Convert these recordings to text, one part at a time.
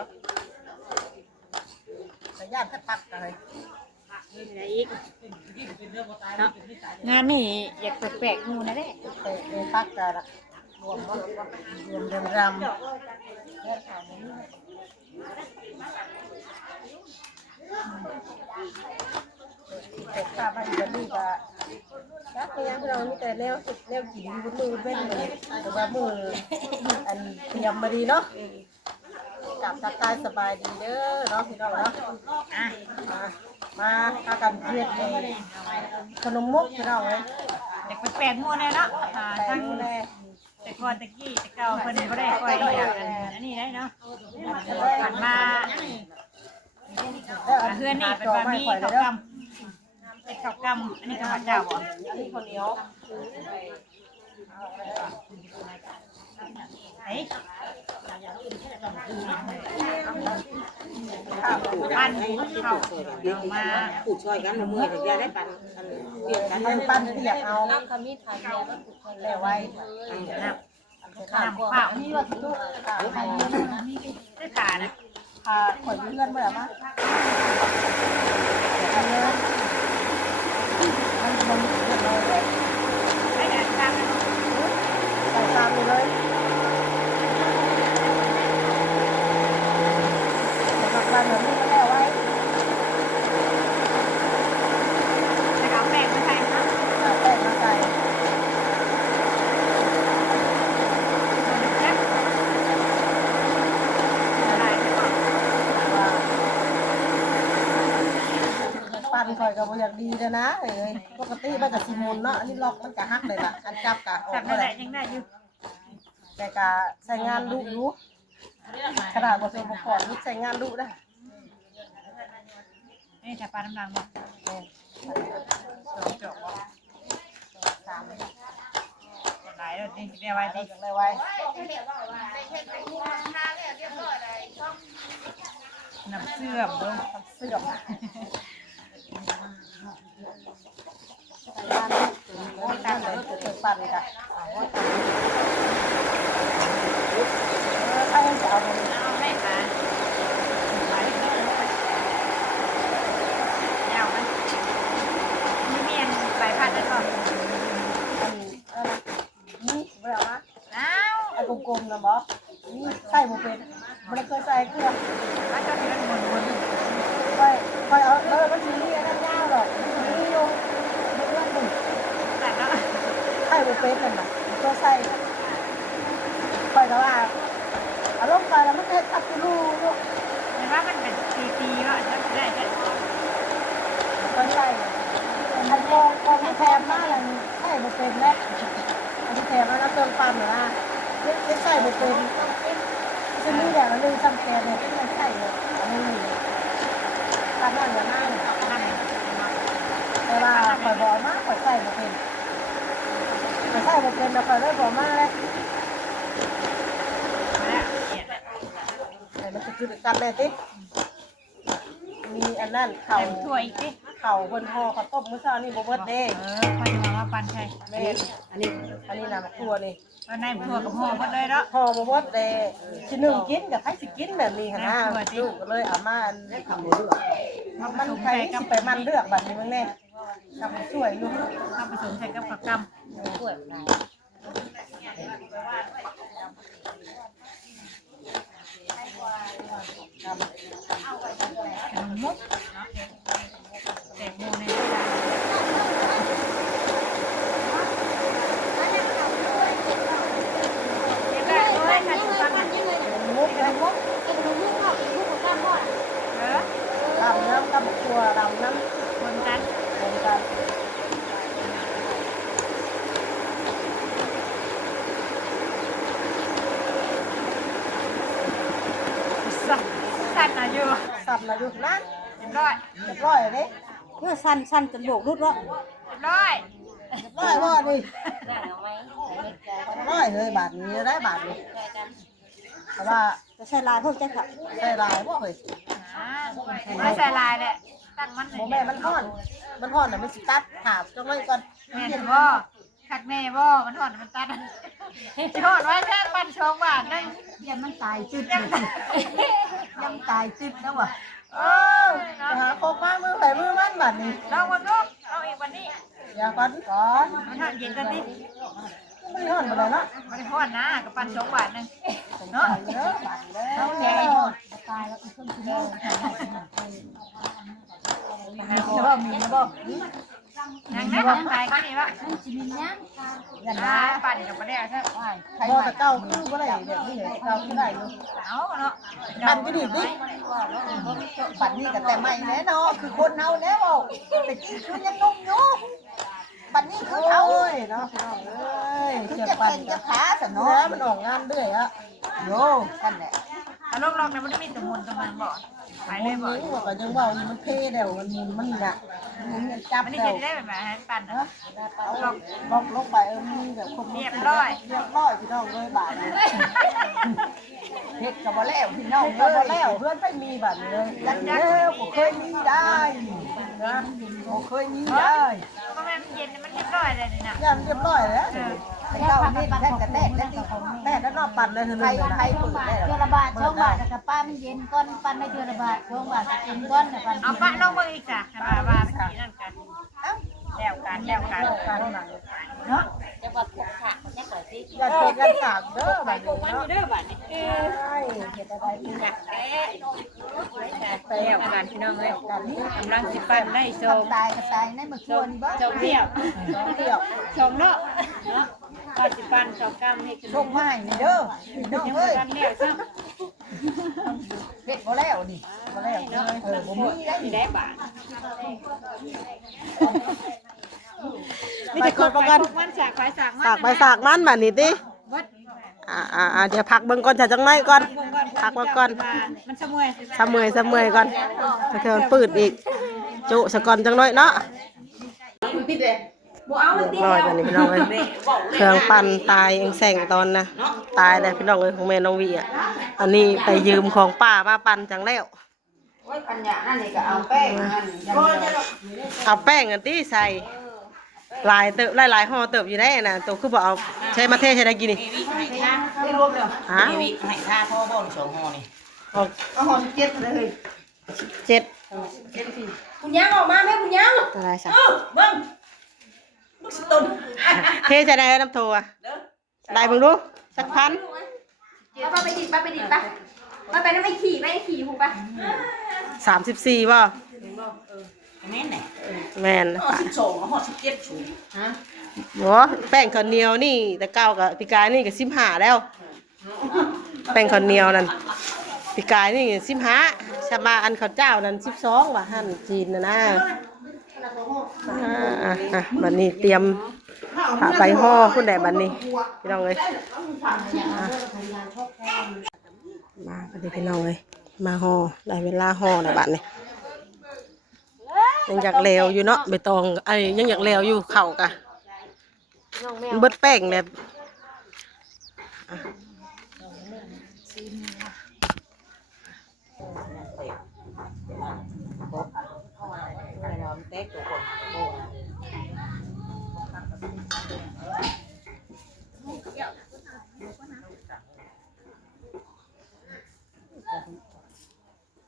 แล้วแต่ญาติพักอะไรอีกงานนี่อยากแปลกๆงูนะเด้เตะพักกันละรวมเดิมรำเตะข้าบ้านกันนี่ก็ยักษ์ยังเรามีแต่แนวสุดแนวกินบนมือเป็นเลยแต่ว่ามืออันเตรียมมาดีเนาะกับทักทายสบายดีเด้อเนาะพี่น้องเนาะมาพากันเพียรขนมมุกพี่น้องเลยอยากแปลกๆงูเลยเนาะทั้งแต่ก่อนตะกี้แต่เก่าเพิ่นบ่ได้ค่อยอยากอันนี้ได้เนาะผ่านมาเพื่อนนี่เป็นว่ามีข้าวกำเป็นข้าวกำอันนี้ข้าวเจ้าบ่อันนี้ข้าวเหนียวเฮ้ยปั้นข้าวเอามาปูช่วยกันเมื่อยแต่ยาได้ปันเปลี่ยนกันปั้นเปียกเอาขมิ้นไทยแล้วไว้น้ำข้าวนี่ว่าทุกขาไทยได้ขานะขาข่อยเลื่อนเมื่อมามันเลื่อนเลยได้แต่ตามใส่ตามเลยผักบ้านเหมือนนี่ก็แล้วไว้แต่เอาแป้งมาใส่นะแป้งมาใส่ปั้นคอยกับอย่างดีเลยนะเลยปกติมันกับซีมูลเนาะอันนี้ล็อกมันจะหักเลยล่ะอันจับกะออกมาได้ยังได้อยู่แต่กะใช้งานลูกรู้ขนาดบทสวดก่อนลูกใช้งานลูกได้นี่จะปลาน้ำรังบ่จบบ่หลายแล้วจริงเรียกไว้ดิเรียกไว้น้ำเสื่อมเบิ่งเสื่อมโอ้ยตามเลยจะปั่นกันถ้าจะเอาเอาได้ค่ะยาวมันมีเมียนใบพัดได้ก่อนนี่เวลามาอ้าว ไอ้กลมๆนะบอสนี่ใส่บุเป็นมันเคยใส่เกลือมาจนถึงวนไปเอามันสีนี่นั่นยาวหรอกนี่โยงมันเลื่อนหนึ่งแต่ก็ใส่บุเป็นกันนะก็ใส่ไปแล้วอารมณ์ไปแล้วมันแค่ตัดรูลูกเห็นว่ามันเป็นตีว่าจะได้แค่ก็ใส่อันกองแทมมากเลยใส่บุเป็นแล้วอันที่แทมแล้วเติมปั๊มหรือว่าไม่ใส่บุเป็นจะมีแบบนึงซ้ำแทนเลยที่มันใส่เลยอันนี้ตามนั่นอย่างนั้นแต่ว่าข่อยบอกมากข่อยใส่บุเป็นข่อยใส่บุเป็นแล้วข่อยได้บอกมากเลยมันจะกินกันเลยติมีอันนั้นเข่าถ้วยอีกติเข่าบนห่อข้าวต้มมื้อเช้านี่บ่เบิดเด้คอยจะมาว่าปันใช่แม่อันนี้น่ะตัวนี่วันไหนถั่วกับห่อหมดเลยเนาะห่อบ่เบิดเด้สิ1กินกับใครสิกินแบบนี้หั่นนะลูกก็เลยเอามาอันมันใครสิไปมันเลือกบัดนี้มึงแน่ทำสวยอยู่ข้าวผสมใส่กับผักกำสวยขนมมุกแต่โมในดำน้ำกับตัวดำน้ำคนกันสั่นอยู่สับนะอยู่นั่นเรียบร้อยเลยเมื่อสั้นจนโบกรุดวะร้อยว่าดิเลยบาทนี้ได้บาทนี้แต่ว่าจะใช้ลายเพิ่มใจค่ะใช้ลายบ่เฮ้ยไม่ใส่ลายเลยตั้งมันโมแม่มันห่อนน่ะมันสิตัดถาบจังเลยก่อนแม่บ่ขัดแม่บ่มันห่อนมันตัดห่อนไว้แค่ปันชงบาทนึงเดี๋ยวมันตายจุดม ตายติ๊บแล้วว่ะ หาโคกมามือไผ่มือมันบัดนี้ ลองวันลูกเอาอีกวันนี้ อย่าก่อนก่อน มันทานเย็นกันดิ ไม่ห่อนมาเลยเนาะ มันได้ทอดนะกับปัน2 บาทนึงเนาะ เด้อบัดเด้อ เขาใหญ่หมด จะว่ามีนะบ่ ยังไงทำไงก็นี่วะยันได้ปั่นกับประเดี๋ยวใช่ไหม พอแต่เก่าคือบ่ได้แบบนี้เก่าคือได้อยู่ เอาเนาะ ปั่นก็ดีดิ ปันนี่ก็แต่ไม่แน่นอนคือคนเฮาแล้วแต่กี้คือยังนุ่มอยู่ปันนี่คือเฮา โอ้ยเนาะพี่น้องเอ้ย คือ เจ็บ จะ ปั่น แข่งจะขาสน เนาะ อ มันออกงานเรื่อยอะ โยกันแหละ ถ้าลอกๆเนี่ยมันมีตัวมุนตัวมันบ่ไปเลยบ่ นี่ว่าก็ยังเว้าอยู่มันเพ่แล้วมันมุนมันน่ะมันจับ มัน แล้ว ได้แบบปั่นนะ บอกลงไปมีแบบคน เรียบร้อย เรียบร้อยพี่น้องเลยบาดนี้ เฮ็ดก็บ่แล้วพี่น้อง ก็ เอ้ บ่ ย แล้วเพื่อนไปมีบาดนี้เลย จักแล้วบ่เคยมีได้นะบ่เคยมีได้ ก็แม่มันเย็นมันเรียบร้อยเลยนี่นะ ย่างเรียบร้อยแล้ว ไอ้เจ้านี่แท้กระแตกแล้วติ แต่แล้วนอกปั่นเลยเธอ ใคร เลยนะ ใครเปิดได้หรอ เทือละบาทช่องบาทกับป้ามันเย็นก้อนปั้นในเทือละบาทช่องบาทกินก้อนเนี่ยปั้น เอาปะลงมืออีกจ้ะว่าไปกินนั่นกันแล้วกันเนาะ จะว่าขวดขาเนี่ยก่อนสิ อย่าเทกันถากเด้อบาดนี้เนาะ เด้อบัดนี้ ใช่เฮ็ดอะไรนี่นะ แล้วกันพี่น้องเอ้ยกำลังสิปั่นได้โซม ตายก็ตายในเมื่อคืนนี่บ่ โซมเที่ยว เที่ยว ชมเนาะเนาะก็สิปั่น2 กรัมให้กิน ลงมาให้นี่เด้อพี่น้อง ยัง เอ้ย กันแล้วซ้ เฮ็ดบ่แล้วนี่ มาแล้วเนาะ บ่มีได้ ำได้บาท นี่จะกดประกัน มันสากไปสากมา สากไปสากมันบาดนี้ติ วัด เดี๋ยวพักเบิ่งก่อนจะจังไดก่อนพักไว้ก่อน มันสมวย สะเมอยก่อนถ้าเธอมันปืดอีกจุสะก่อนจังน้อยเนาะลอยกันนี่พี่น้องเอ้ยเครื่องปั่นตายเองแสงตอนนะตายเลยพี่น้องเอ้ยของแม่น้องวีอ่ะอันนี้ไปยืมของป้ามาปั่นจังแล้ว โอ้ยปัญญานั่นนี่ก็เอาแป้งนั่นอย่างเดียว เอาแป้งอันที่ใส่หลายเติบหลายห่อเติบอยู่ได้น่ะตัวคือบ่เอาใช้มาเทใช้ได้กี่นี่ ได้รวมแล้ว ฮะ ให้ค่าพ่อบ่2ห่อนี่ ออก เอาห่อ7เลย 7 คุณยังออกมาแม่คุณยัง อะไรสัก เบิ่งลูกสตุน เทใช้ได้น้ำโทอ่ะได้เบิ่งดูสักพัน ป้าไปดิป้าไปดิป้าป้าไปนั่งไม่ขี่ไม่ขี่หูป้า 34บ่ แม่นไหน แม่น ห่อ12ห่อ17ชูฮะ โอ้แป้งข้าวเหนียวนี่แต่เก่ากับปีกายนี่ก็15แล้ว แป้งข้าวเหนียวนั่นปีกายนี่15ชามาอันข้าวเจ้านั่น12ว่าหั่นจีนนะบัดนี้เตรียมผ้าใบห่อคุณได้บัดนี้พี่น้องเอ้ยมาบัดนี้พี่น้องเอ้ยมาห่อได้เวลาห่อแล้วบัดนี้ยังอยากเลวอยู่เนาะใบตองยังอยากเลวอยู่เข่ากะเบิดแป้งแบบ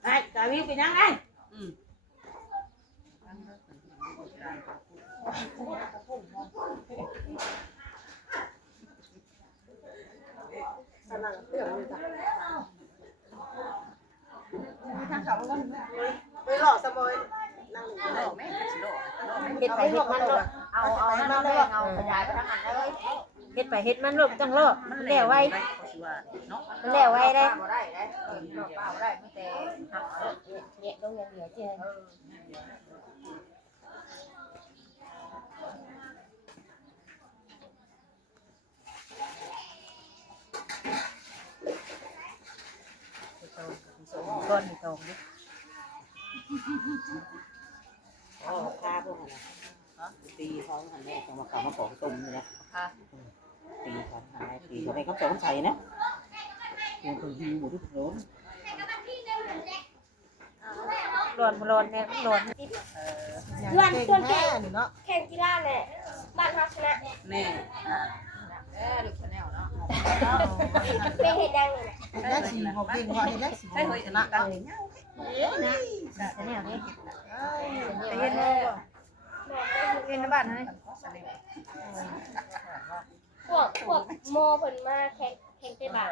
ไอ้ตาวิวไปนั่งไงไปหล่อสมอยนั่งหล่อแม่เฮ็ดไปเฮ็ดมันลูกเอานั่นเลยเอาขยายไปทางนั้นเลยเฮ็ดไปเฮ็ดมันลูกต้องรอมันแล้วไว้มันแล้วไว้ได้เนี่ยต้องยังเหลือเจ้าก้อนตรงดิ อ๋อค่าพวกนั้นตีเขาหันแม่ของมาขำมาของตุ่มเลยนะตีเขาหันแม่ตีเขาไปเขาสงสัยนะยังคนยิงหมดทุกคน ร้อนเนี่ยร้อน เพื่อนเพื่อนแข่ง เนาะ แข่งกีฬาเนี่ยบ้านเขาชนะ แม่ ดูชาแนลเนาะ ไม่เห็นยังเลย ได้สีบอกเองว่าได้สีชนะกัน จะแนวนี้ ไปเย็นบ่เย็นบ้านให้ พวกโมเพิ่นมาแข่งเตะบาส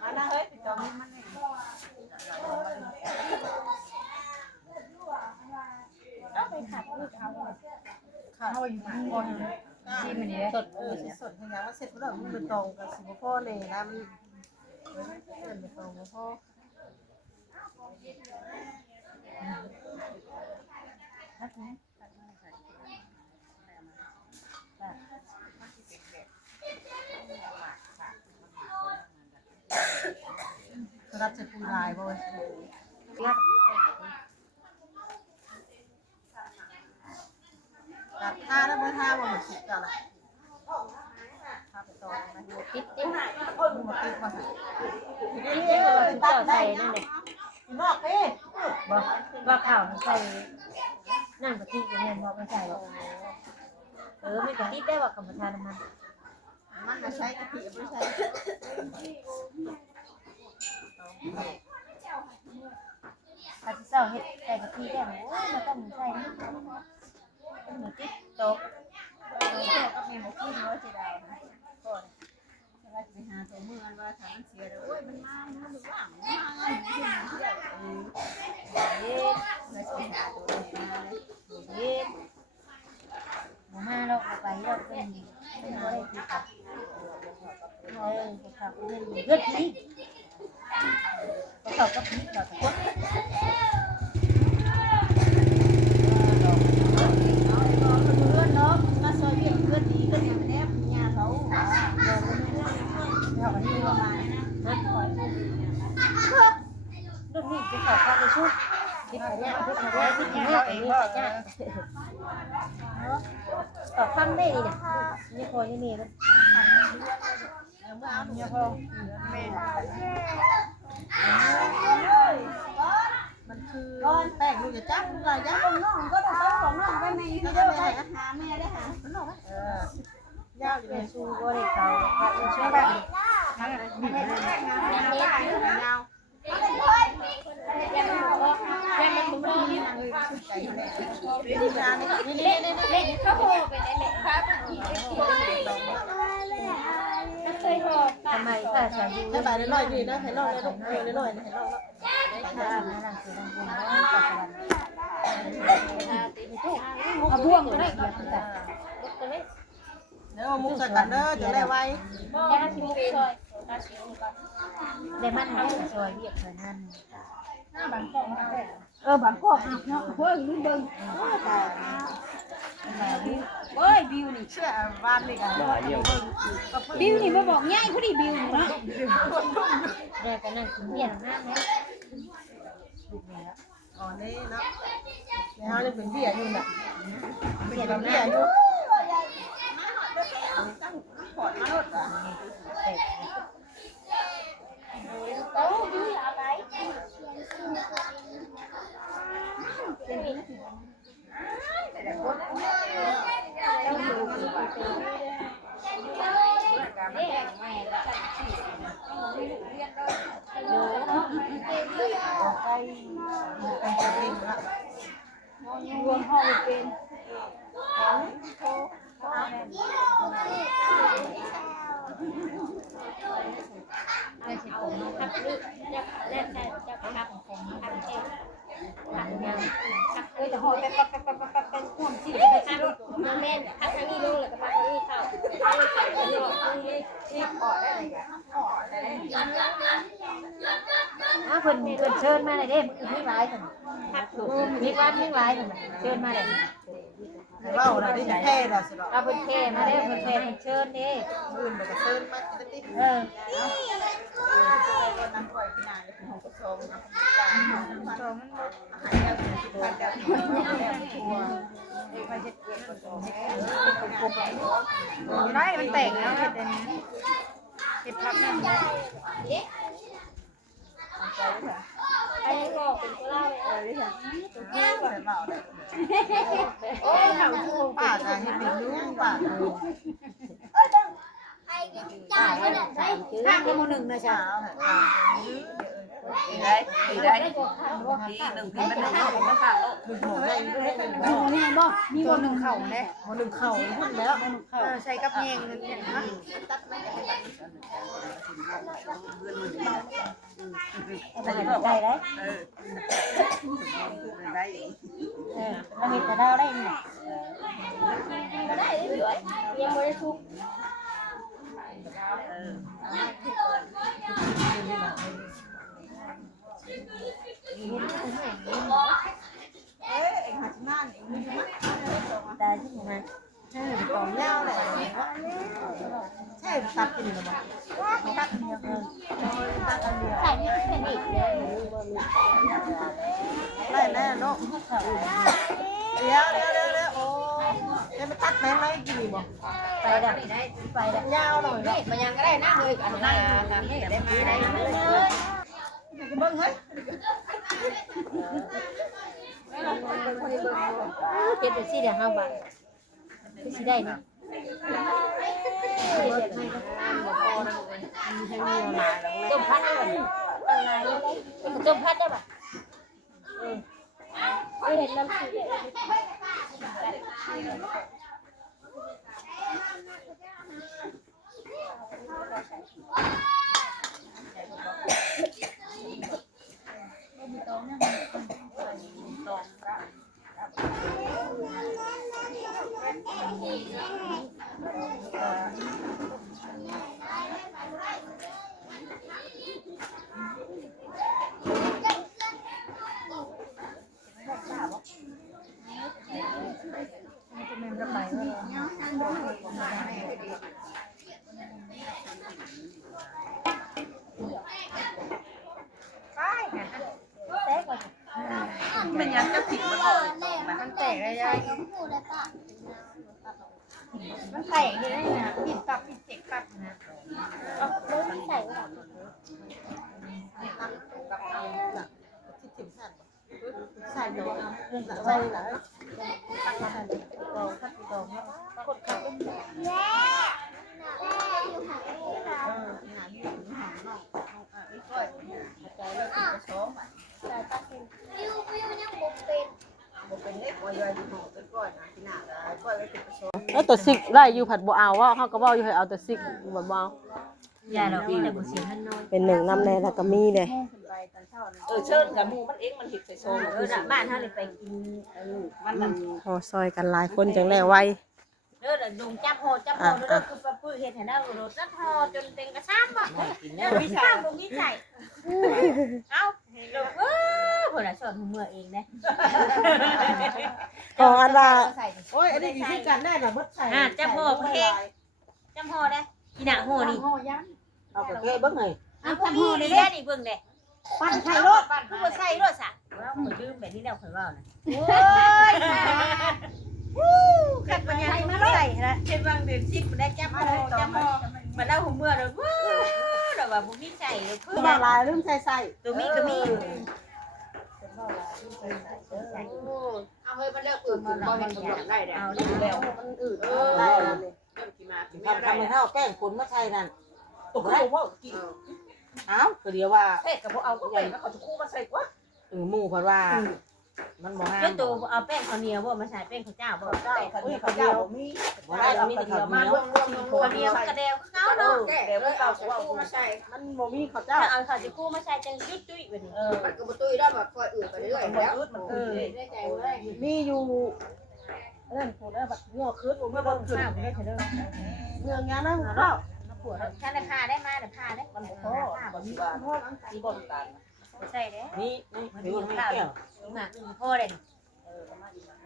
มานะเฮ้ยติดต่อมันนี่ เอาไปขัดลูกเอา ค่ะเขาอยู่บน ชิมอันนี้ สดสดอย่างว่าเสร็จแล้วมันเป็นตรงกับสิบพ่อเลยนะมันเป็นตรงกับพ่อ รับเสร็จปูลายบ่อยตัดท่าแล้วเมื่อท่าบ่หมดสิกันละท่าไปต่อนะติดมาตัดได้นั่นแหละนอกเอ้บ่ว่าข่าวมันใส่นั่งกะทิอยู่เนี่ยบ่ไม่ใช่หรอกไม่กะทิได้ว่ากรรมฐานมันมาใช้กะทิไม่ใช่ อาทิตย์เช้าเฮ็ดไก่กะทิได้โอ้ยมันต้องใส่เป็นหมูติ๊กโต๊ะก็มีหมูปิ้งร้อยเจ็ดดาวนะก่อนว่าจะไปหาตัวมือมันว่าถ้ามันเสียแล้วโอ้ยมันมามันหรือว่ามันมามันเสียเลยเลยสิหาตัวมาเลยเด็กมาแล้วไปแล้วเป็นบ่ได้ติดกับครับเฮ็ดดีก็เขาก็พิจารณาทุกคนเพื่อนเนาะมาซอยเพื่อนเพื่อนดีก็อย่างนี้ยาเขาเดี๋ยววันนี้ประมาณนะรุ่นนี้จะขอความในชุดคิดอะไรเนี่ยคิดอะไรคิดอะไรเองว่าต่อคำได้เนี่ยนี่พอนี่มันเนี่ยพอมันคือแป้งลูกจะจับอะไรจับของน้องก็ต้องของน้องไปแม่ที่เด้อไปหาแม่ได้หาน้องยาวอยู่ในชูก็ได้เขาพัดช่วยแบบบีบเลยยาวเขาโหไปได้เลยครับเคยบอก ทำไมถ้าฉัน ให้ใบน้อยๆดีนะให้น้อยๆน้อยๆให้น้อยเอาบ่วงก็ได้ เดี๋ยวมุกใส่กันเด้อจะได้ไว ได้ที่มุกซอย ได้มันให้ซอยเรียกเท่านั้น บางกล้อง บางกอกเนาะเฮ้ยลืมเบิ่งเฮ้ยบิวนี่ เชื่อบ้านนี่กัน บิวนี่บ่บอกง่ายผู้ดีบิวนี่เนาะได้ก็นั่งกินเบียร์นั่นแหละลูกนี่ละ อ๋อนี่เนาะในห้องนี่เป็นเบี้ยอยู่น่ะเป็นแบบเบี้ยอยู่ขอดมาโนดอ่ะ โอ้ดูอะไรรวมห้องเป็น ได้สิผม ทักนี่จะพักของทักเองทักยังทัก จะห่อเป็นห่วงสิ ไปทักมาแม่นทักทางนี้ลงเลยก็ทักทางนี้เข้านี่ออกได้เลย เพิ่นเชิญมาเลยเด้มีหลายคน ทักถูก มีหลายคนเชิญมาเลย เล่าน่ะได้แค่น่ะสิเนาะ เอาเพิ่นแค่มาเด้เพิ่นแค่เชิญเด้ อื่นเดี๋ยวก็เซิร์นมาจะติด น้ำปล่อยที่ไหนของกระทรวงนะกระทรวงมันหายแล้วพันเดียวตัวมันจะเกิดกระทรวงได้มันแตกแล้วเฮ็ดอันนี้เฮ็ดพับนั่นได้ เด็ก ไอ้ก็เป็นคนเล่าเลยค่ะ โอ้ยหนังชูป้าจะให้เป็นยุ่งป้า จ่ายไม่ได้ใช้ ข้างกันหนึ่งนะจ๊ะตีได้ตีหนึ่งตีมันได้มันขาดแล้ว ดึงหัวได้ด้วย นี่บ่มีบ่หนึ่งเข่าเด้ หัวดึงเข่าพุ่นแล้ว ใส่กับแยงนั่นเนี่ยนะ ได้ได้ ได้เราเห็นแต่ดาวได้นี่ ได้เลยยังไม่ได้ทุก แต่ที่ไหน ใช่ของยาวแหละใช่ตัดกินหรือเปล่าตัดเดียวเลยตัดอันเดียว ใส่ไม่เป็นอีกเลย ได้แน่เนาะเดี๋ยวโอ้จะไปตัดแม่ไรกินบ่ ไปดักไปดัก ยาวหน่อยเนาะ มันยังก็ได้นะเลยอันนั้นทำให้ได้มาได้เลย เบิ้งเฮ้ย เก็บสิเดี๋ยว5 บาทสิได้นี่ ต้มพัดได้ป่ะต้มพัดได้ป่ะ เห็นน้ำสี มันยังจะผิดมันบอก มันแตกได้ยัง พูดได้ปะ มันแตกได้นะปิดตับปิดเจ็กตับนะ เอารถใส่ไว้ ใส่เดี๋ยวใส่หลัง กองพัดกองแล้วกดขับ วิวยังบ่เป็น แล้วตัวซิกได้อยู่ผัดบัวเอาว่าเขาก็บอกอยู่ให้เอาตัวซิกบัวเอา อย่าเราพี่แต่บุเสียงท่านน้อย เป็นหนึ่งน้ำแน่แล้วก็มีเลย เชิญกับมูมันเองมันผิดใส่โซ่ บ้านท่านเลยไปกิน มัน โอ้ซอยกันหลายคนจังแล้วไว ดุงจับโหจับโหเด้อคือปลาปื้อเห็ดเห็นได้รถนัดหอจนเต็งกระซ้ำอ่ะ กิน เนี่ยวิชาบุวิจัยเอ้าเห็นลูกผลสอนหัวเองนะ อ๋ออันว่า ใส่ โอ้ยอันนี้อีกกันได้แบบว่าใส่ จับโหจับโหได้กีหน้าโหนี่ เอาไปแก้เบิ้งเลย จับโหนี่แหละนี่เบิ่งเด้ ปั้นไข่รถ ปั่นคือว่าใส่รถสะว่าเหมือนลืมแบบนี้แล้วข่อยว่านะโอ้ยขัดปัญญามาใส่นะเช่นบางเดือนชิดมันได้จับโหจับโหมันเอาหัวเมื่อเลยว้าวแต่ว่าบุวิจัยเลยคือ คือว่าลายลืมใส่ใส่ ตัวมีก็มี เอาเฮ้ยมันเลิกอื่นมันเห็นผลได้แล้ว เอา แล้วมันอื่นได้ทำให้เท่าแป้งผลมาใช่นั่นตกลงว่ากี่อ้าวก็เดียวว่าเอ๊ะกับพวกเอาก็ใหญ่แล้วเขาจะคู่มาใส่กว่าหมู่เพราะว่ามันบ่ห้าม เจ้าตัวเอาแป้งข้าวเหนียวบ่มาใส่แป้งข้าวเจ้าบ่ แป้งข้าวเหนียวมีบ่ได้เรามีแต่ข้าวเหนียว ข้าวเหนียวกระเดียวเขาเนาะ เดี๋ยวเอาคู่มาใส่ มันโมมีข้าวเจ้า ถ้าเอาข้าวจิกู้มาใส่จังจุ้ยจุ้ยแบบนี้ มันก็บ่ตุ้ยได้แบบคอยอื่นไปเรื่อยแล้วมันได้ใจว่า มีอยู่เรื่องพูดแล้วแบบงัวคืนผมไม่เบิ่งคืน ข้าวได้เถอะ เรื่องงานนะข้าว ถ้าได้ผ้าได้มาได้ผ้าได้ มันบ่พอบ่มีบ้านมีบ่ต่าง ใส่เด้ นี่นี่ถือว่าไม่แก้ว หมากพ่อเด้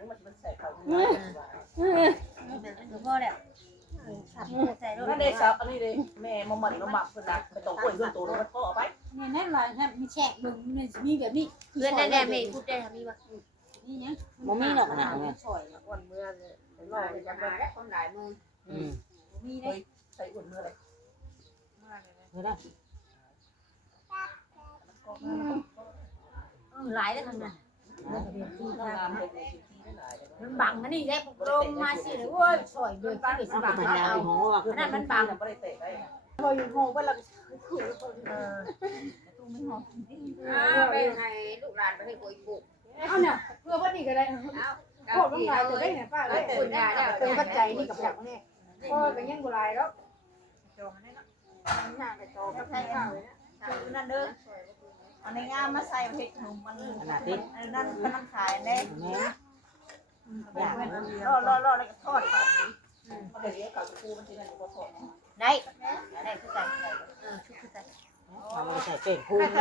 มันใส่ข้าว พ่อแล้วใส่รถ นั่นได้ซับอันนี้เลยแม่มาหมันมาหมักเพิ่นน่ะไปต้องป่วยเรื่องตัวมันก็เอาไป เนี่ยนั่นล่ะครับมีแฉกบึงนี่มีแบบนี้ เพื่อนแน่ๆไม่พูดได้ทำมีบ่ นี่ยัง บ่มีหรอกนะเนี่ย สวยวันเมื่อเนี่ยเห็นว่าจะมา คนหลายมือ มีได้ใส่อุ่นเมื่อไรเมื่อได้ หลายแล้วทางนั้นมันบังอันนี้ได้ปกลงมาสิเลยโว้ยสวยเดินไปสิบัง มันยาว เอา หัวว่า อันนั้นมันบัง พออยู่โฮก็เรา ไปให้ลูกหลานไปให้กุยกุก เอาเนี่ยเพื่อว่านี่ก็ได้โคตรต้องลายตัวได้เนี่ยป้าเลยเติมปัจจัยนี่กับแบบนี้พอเป็นยังบุไรแล้ว จองได้เนาะ หน้าไปโตก็แพ้ข้าวเลยนะ คือนั่นเด้อเอาในงามมาใส่เฮ็ดขนมมัน ขนาดนี้ นั่นก็น้ำขายเด้ แม่อยาก รอแล้วก็ทอด ได้ได้คือกันชุคือกัน ทำใส่เป็นพูนใส่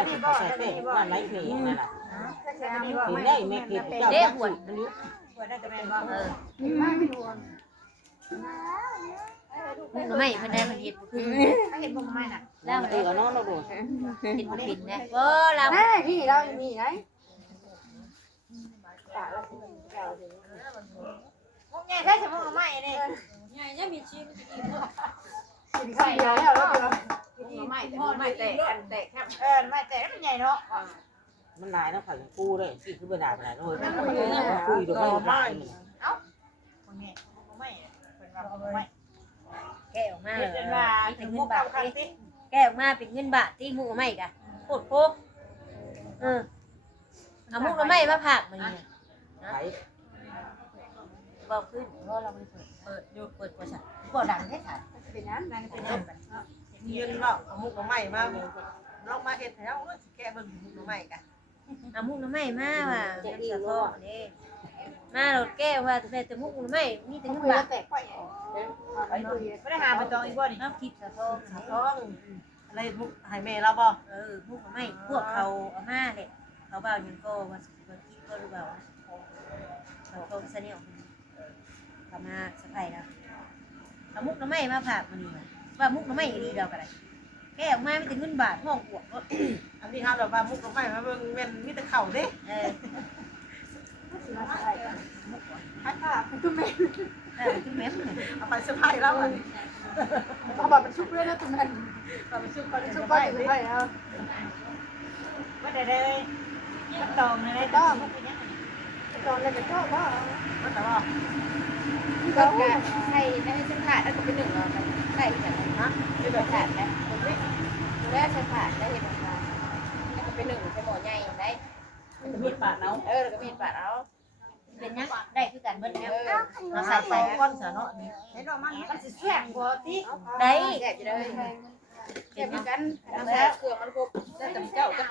เป็นว่าไรเพลงนั่นแหละกินได้แม่กินเจ้า เด้ ได้ หวน ช่วยได้จะแม่นว่า มีมากไม่รวม ไม่เพิ่นได้เพิ่นเฮ็ดคือ ถ้าเห็นบ่ไม่น่ะ แล้วมัน เออน้องเราดู เฮ็ดบ่ปิดนะบ่เรา แม่พี่เรามีไหน มุกใหญ่ได้สิมุกใหม่นี่ กินข้าวเดียวแล้วแล้ว ไม่แตกกันแตกแค่ไม่แตกมันใหญ่เนาะ มันลายแล้วผัดปูเลยที่คือเบอร์ดาไปไหนเลยคุยดูไม่ได้ มุกใหญ่มุกใหม่เป็นว่ามุกใหม่ แก้ออกมา เป็นว่าถึงมุกเก่าคันติ แก้ออกมาเป็นเงินบาทที่หมู่ไม่กะโคตรโคกเอามุกละไม่มาผักมันนี่ ไผ่ บอกขึ้นเพราะเราไม่เปิดอยู่เปิดกว่าฉันบ่ดังแค่ฉัน เป็นนั้น นั่นเป็นเนาะยืนเนาะมุกใหม่มาลองมาเฮ็ดแล้วสิแก้เบิ่งมุกใหม่กัน เอามุกละไม่มาว่ะจะดีพ่อเด้มาเราแก้ว่าแต่มุกละไม่มีแต่เงิน คุย บา แล้ ท วแตกไป ไม่ได้หาไปตองอีกบ่นี่ น้ำคิดสะทอง ท้องอะไรมุกให้แม่เราบ่ มุกละไม่พวกเขาเอามาเลยเขาบ่าวยังก็ว่าคิดก็หรือเปล่าเขาโตเสนียวเขามาสะพายแล้วเอามุกละไม่มาผักมันนี่ว่ามุกละไม่ดีเรากันเลยแก้ออกมามีแต่เงินบาทห้องบวกรถ อันนี้เฮาแบบว่ามุกใหม่มาเบิ่งแม่นมีแต่เข่าเด้ ฮัทค่ะตุ้มแม่ ทุกเม็ด เอาไปเซอร์ไพรส์แล้วอ่ะ เขาบอกเป็นชุบเรื่องนะตุ้มแม่ เอาไปชุบก่อน ชุ ชุ บบ ก็ ไป ถือไปแล้ว บ่ได้เลยมันตองเลย ก็ตอนแรกก็ชอบว่า มันแต่ว่า ก็ ใส่ได้เส้นผ่าแล้วก็เป็นหนึ่งเราใส่กันเนาะ คือแบบ ผ่าได้แล้วเส้นผ่าได้เห็นไหมแล้วก็เป็นหนึ่งเป็นหมอใหญ่ได้ มีดปาดเนาะ แล้วก็มีดบาดเอาเป็นยังได้คือกันเบิ้ลแล้ว เราใส่ใส่ก้อนซะเนาะนี่เห็นว่ามันสิแซ่บบ่ติ ได้แซ่บจะได้เก็บกันน้ำแซ่บเครื่องมันครบได้แต่เจ้าก็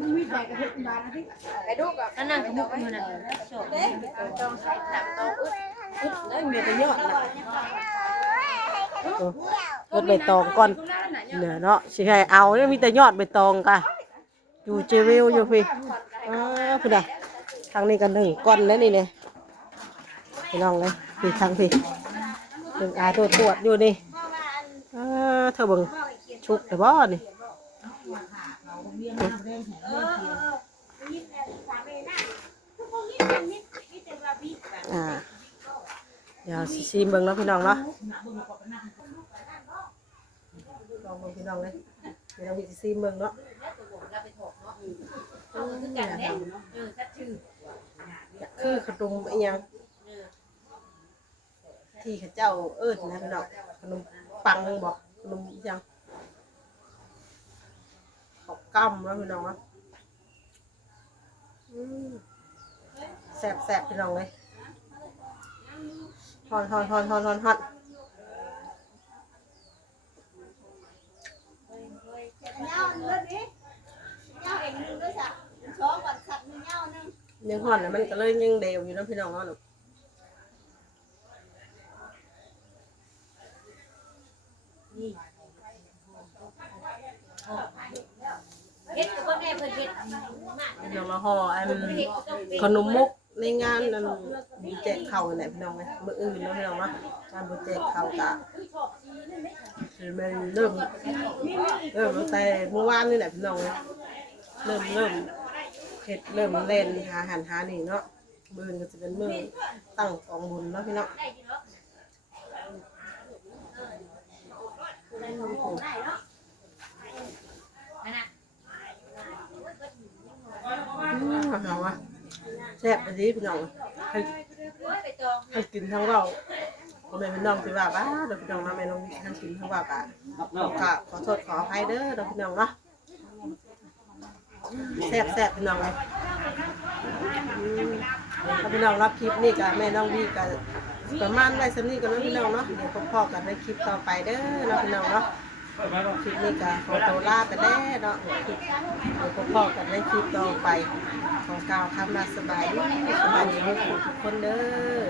มันมีใจกับเห็ดบานนะที่ ไปดูกับนั่งกับมุกมันน่ะโฉบต้องใช้หนักต้องอึด ได้เมียไปยอดนะรถใบตองก่อนเนี่ยเนาะสิให้เอาเนี่ยมีแต่ยอดใบตองกะอยู่เจวิลอยู่พี่พี่ดาทางนี้กันหนึ่งก้อนแล้วนี่เนี่ยพี่น้องเลยพี่ทางพี่ถึงอาตัวตรวจอยู่นี่เธอเบิ่งชุกแต่บ่นี่เดี๋ยวซีมเบิ่งเนาะพี่น้องเนาะลองเบิ่งพี่น้องเลยเดี๋ยวเราซีมเบิ่งเนาะ คือกันเด้ชัดชื่อ คือขนมอีหยังที่เขาเจ้าเอิ้นนะพี่น้องขนมปังบ่ขนมอีหยังข้าวกล้ำแล้วพี่น้องเนาะแซ่บๆพี่น้องเลยฮอนยังห่อนแล้วมันก็เลยยังเดวอยู่นะพี่น้องเนาะ เฮ็ดก็แม่เพิ่นเฮ็ดมาก พี่น้องมาห่ออันขนมมุกในงานนั้นบุญแจกข้าวนั่นแหละพี่น้องเอ้ยมื้ออื่นเนาะพี่น้องเนาะงานบุญแจกข้าวกะคือมันเริ่มตั้งแต่เมื่อวานนี่แหละพี่น้องเอ้ยเริ่มเฮ็ดเริ่มเล่นหาอาหารหานี่เนาะมื้ออื่นก็จะเป็นมื้อตั้งกองบุญเนาะพี่น้อง ซ่บดีพี่น้องให้กินทั้งเราพ่อแม่พี่น้องสิว่าบ้าเดี๋ยวพี่น้องนะแม่น้องให้กินทั้งว่าบ้าก็ขอโทษขออภัยเด้อเดี๋ยวพี่น้องเนาะแซ่บพี่น้องเลยถ้าพี่น้องรับคลิปนี่กับแม่น้องวีกับประมาณไว้สำนี้กันแล้วพี่น้องเนาะเดี๋ยวพอๆกันในคลิปต่อไปเด้อพี่น้องเนาะคลิปนี้กับขอตัวลาไปแล้วเนาะเดี๋ยวพอๆกันในคลิปต่อไปขอกล่าวคำลาสบายดีทุกคนเด้อ